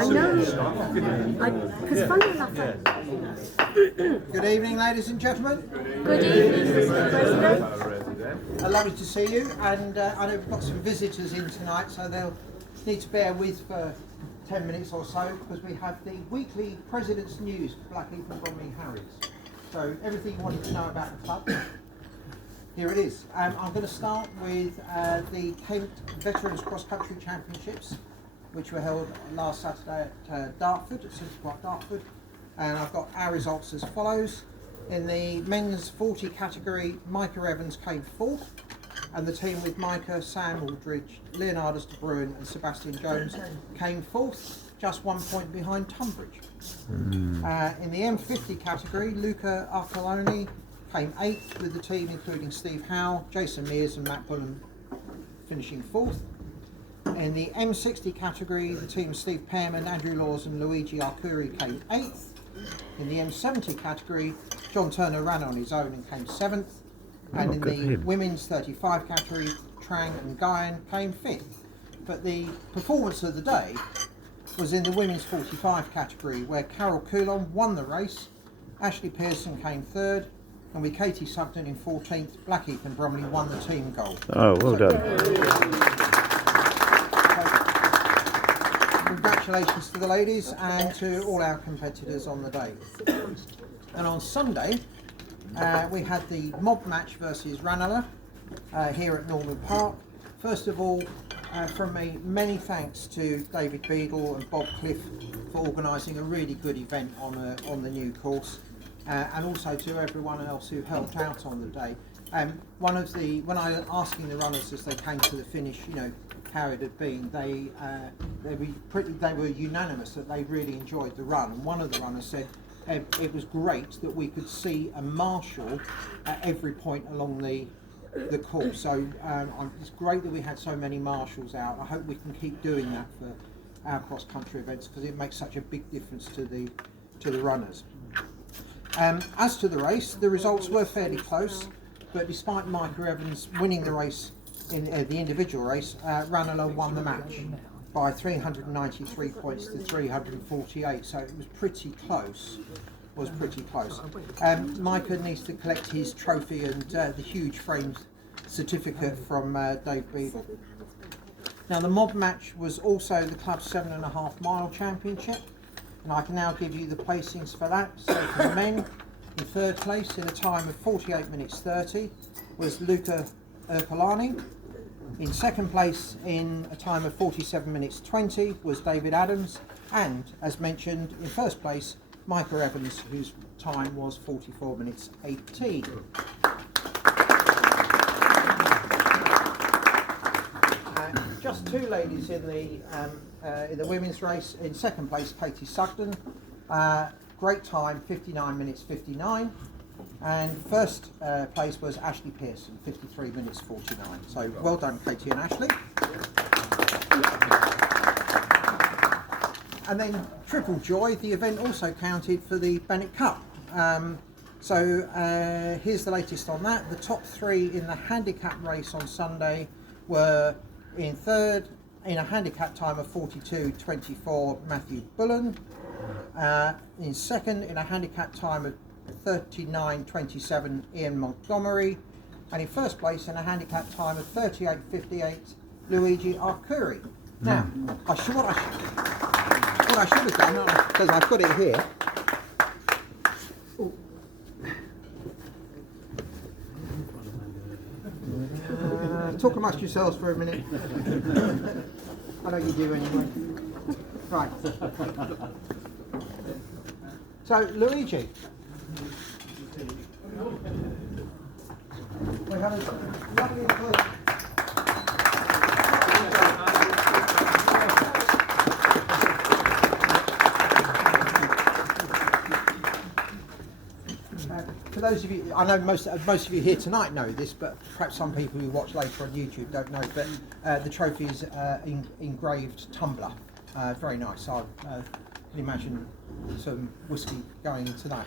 I know. Because funny enough, Good evening, ladies and gentlemen. good evening, Mr. President. Lovely to see you, and I know we've got some visitors in tonight, so they'll need to bear with for 10 minutes or so, because we have the weekly President's News for Blackheath and Bromley Harriers. So everything you wanted to know about the club, here it is. I'm going to start with the Kent Veterans Cross Country Championships, which were held last Saturday at Dartford, at Centre Park, Dartford. And I've got our results as follows. In the men's 40 category, Micah Evans came fourth, and the team with Micah, Sam Aldridge, Leonardus de Bruin and Sebastian Jones came fourth, just 1 point behind Tunbridge. In the M50 category, Luca Arcoloni came eighth, with the team including Steve Howe, Jason Mears and Matt Bullen finishing fourth. In the M60 category, the team Steve Pearman, Andrew Laws and Luigi Arcuri came eighth. In the M70 category, John Turner ran on his own and came seventh. And in the women's 35 category, Trang and Guyan came fifth. But the performance of the day was in the women's 45 category, where Carol Coulon won the race, Ashley Pearson came third, and with Katie Sugden in 14th, Blackheath and Bromley won the team gold. Oh, well done. Congratulations to the ladies and to all our competitors on the day. And on Sunday, we had the mob match versus Ranelagh here at Norman Park. First of all, from me, many thanks to David Beadle and Bob Cliff for organising a really good event on the new course, and also to everyone else who helped out on the day. When I was asking the runners as they came to the finish, you know, how it had been, they were unanimous that they really enjoyed the run. And one of the runners said it was great that we could see a marshal at every point along the course. So it's great that we had so many marshals out. I hope we can keep doing that for our cross country events, because it makes such a big difference to the runners. As to the race, the results were fairly close, but despite Micah Evans winning the race in the individual race, Ranelagh won the match by 393 points to 348, so it was pretty close. Micah needs to collect his trophy and the huge framed certificate from Dave Beadle. Now, the mob match was also the club's 7.5 mile championship, and I can now give you the placings for that. So for the men, in third place in a time of 48 minutes 30 was Luca Ercolani. In second place in a time of 47 minutes 20 was David Adams, and as mentioned, in first place Micah Evans, whose time was 44 minutes 18. Just two ladies in the women's race. In second place, Katie Sugden, great time 59 minutes 59. And first place was Ashley Pearson, 53 minutes 49. So well done, Katie and Ashley. And then triple joy, the event also counted for the Bennett Cup. So here's the latest on that. The top three in the handicap race on Sunday were in third, in a handicap time of 42.24, Matthew Bullen. In second, in a handicap time of 39.27, Ian Montgomery, and in first place in a handicap time of 38.58, Luigi Arcuri. Now, what I should have done, because I've got it here. Talk amongst yourselves for a minute. I know you do anyway. Right. So, Luigi. We have a lovely for those of you, I know most of you here tonight know this, but perhaps some people who watch later on YouTube don't know, but the trophy is engraved tumbler. Very nice. I can imagine some whiskey going into that.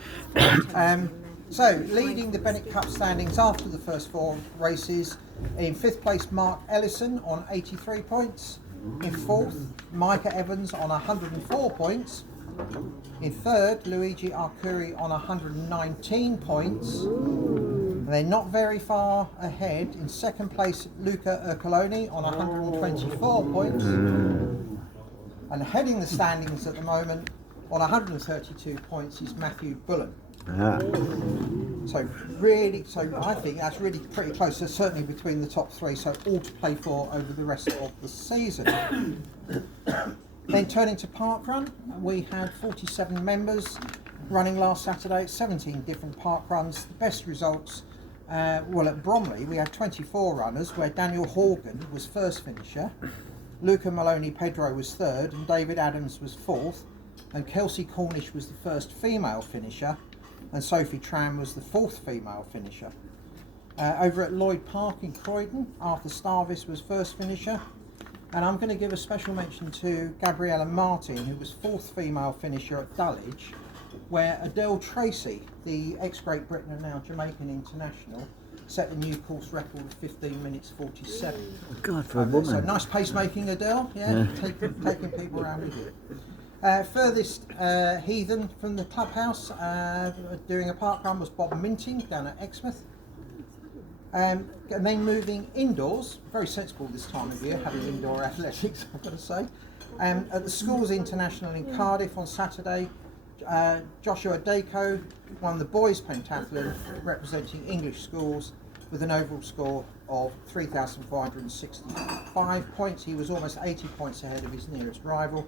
So, leading the Bennett Cup standings after the first four races, in fifth place Mark Ellison on 83 points, In fourth, Micah Evans on 104 points. In third, Luigi Arcuri on 119 points. And they're not very far ahead. In second place, Luca Ercoloni on 124 points. And heading the standings at the moment on 132 points is Matthew Bullen. So I think that's really pretty close. So certainly between the top three, so all to play for over the rest of the season. Then turning to parkrun, we had 47 members running last Saturday, 17 different parkruns. The best results, well, at Bromley we had 24 runners, where Daniel Horgan was first finisher, Luca Maloney Pedro was third, and David Adams was fourth, and Kelsey Cornish was the first female finisher, and Sophie Tram was the fourth female finisher. Over at Lloyd Park in Croydon, Arthur Starvis was first finisher, and I'm going to give a special mention to Gabriella Martin, who was fourth female finisher at Dulwich, where Adele Tracy, the ex-Great Britain and now Jamaican international, set the new course record of 15 minutes 47. God, for a woman. So nice pacemaking, Adele, taking people around with you. Furthest heathen from the clubhouse doing a parkrun was Bob Minting down at Exmouth. And then moving indoors, very sensible this time of year, having indoor athletics, I've got to say. At the Schools International in Cardiff on Saturday, Joshua Dako won the boys pentathlon representing English schools with an overall score of 3,465 points. He was almost 80 points ahead of his nearest rival.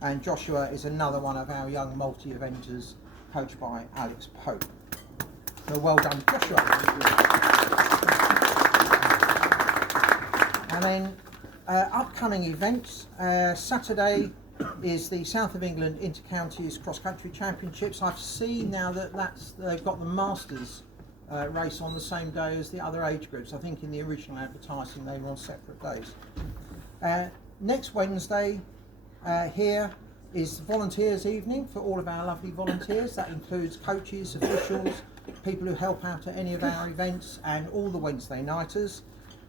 And Joshua is another one of our young multi-eventers, coached by Alex Pope. So well done, Joshua. And then upcoming events. Saturday is the South of England Inter-Counties Cross Country Championships. I've seen now that they've got the Masters race on the same day as the other age groups. I think in the original advertising they were on separate days. Next Wednesday here is volunteers evening for all of our lovely volunteers. That includes coaches, officials, people who help out at any of our events, and all the Wednesday nighters.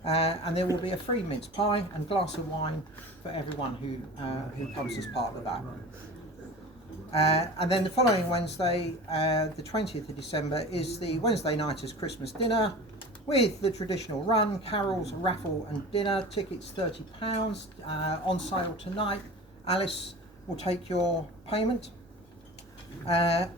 And there will be a free mince pie and glass of wine for everyone who comes as part of that. And then the following Wednesday, the 20th of December, is the Wednesday nighters Christmas dinner with the traditional run, carols, raffle and dinner. Tickets £30, on sale tonight. Alice will take your payment.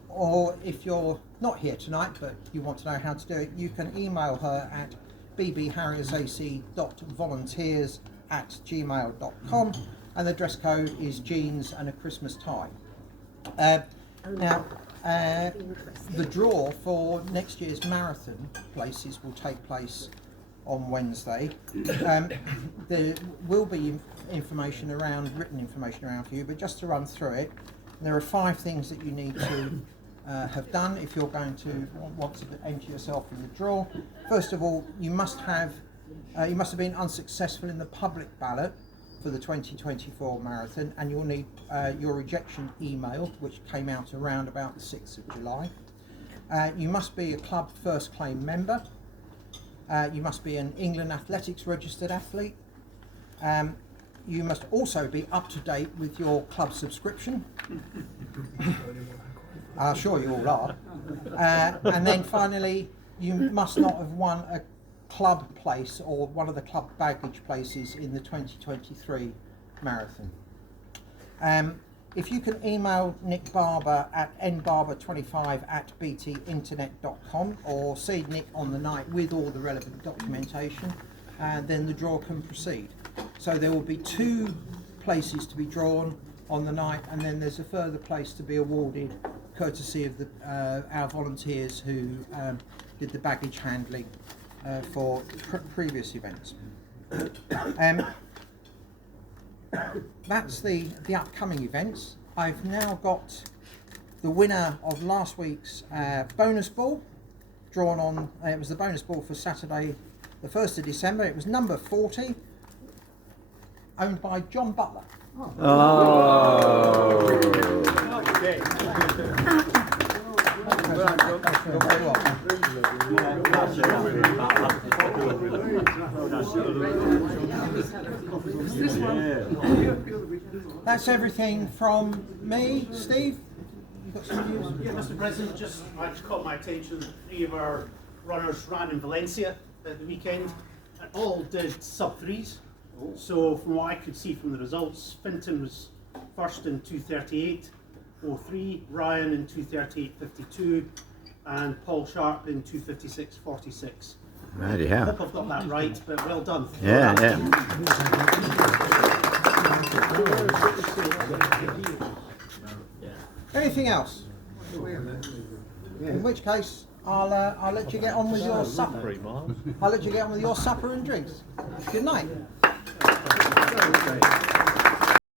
Or if you're not here tonight but you want to know how to do it, you can email her at bbharriesac.volunteers@gmail.com, and the dress code is jeans and a Christmas tie. Now, the draw for next year's marathon places will take place on Wednesday. There will be information around, written information around for you, but just to run through it, there are 5 things that you need to have done if you're going to want to enter yourself in the draw. First of all, you must have been unsuccessful in the public ballot for the 2024 marathon, and you'll need your rejection email, which came out around about the 6th of July. You must be a club first claim member. You must be an England Athletics registered athlete. You must also be up to date with your club subscription. I'm sure you all are. And then finally, you must not have won a club place or one of the club baggage places in the 2023 marathon. If you can email Nick Barber at nbarber25@btinternet.com or see Nick on the night with all the relevant documentation, then the draw can proceed. So there will be 2 places to be drawn on the night, and then there's a further place to be awarded courtesy of our volunteers who did the baggage handling for previous events. That's the upcoming events. I've now got the winner of last week's bonus ball drawn on. It was the bonus ball for Saturday the 1st of December. It was number 40, owned by John Butler. that's everything from me. Steve, you got some news? Yeah, Mr. President, just caught my attention. 3 of our runners ran in Valencia at the weekend, and all did sub-3s. So from what I could see from the results, Finton was first in 2:38.03, Ryan in 2:38.52, and Paul Sharp in 2:56.46. Bloody I hell. hope I've got that right, but well done. Yeah, yeah. Anything else? In which case, I'll let you get on with your supper. I'll let you get on with your supper and drinks. Good night.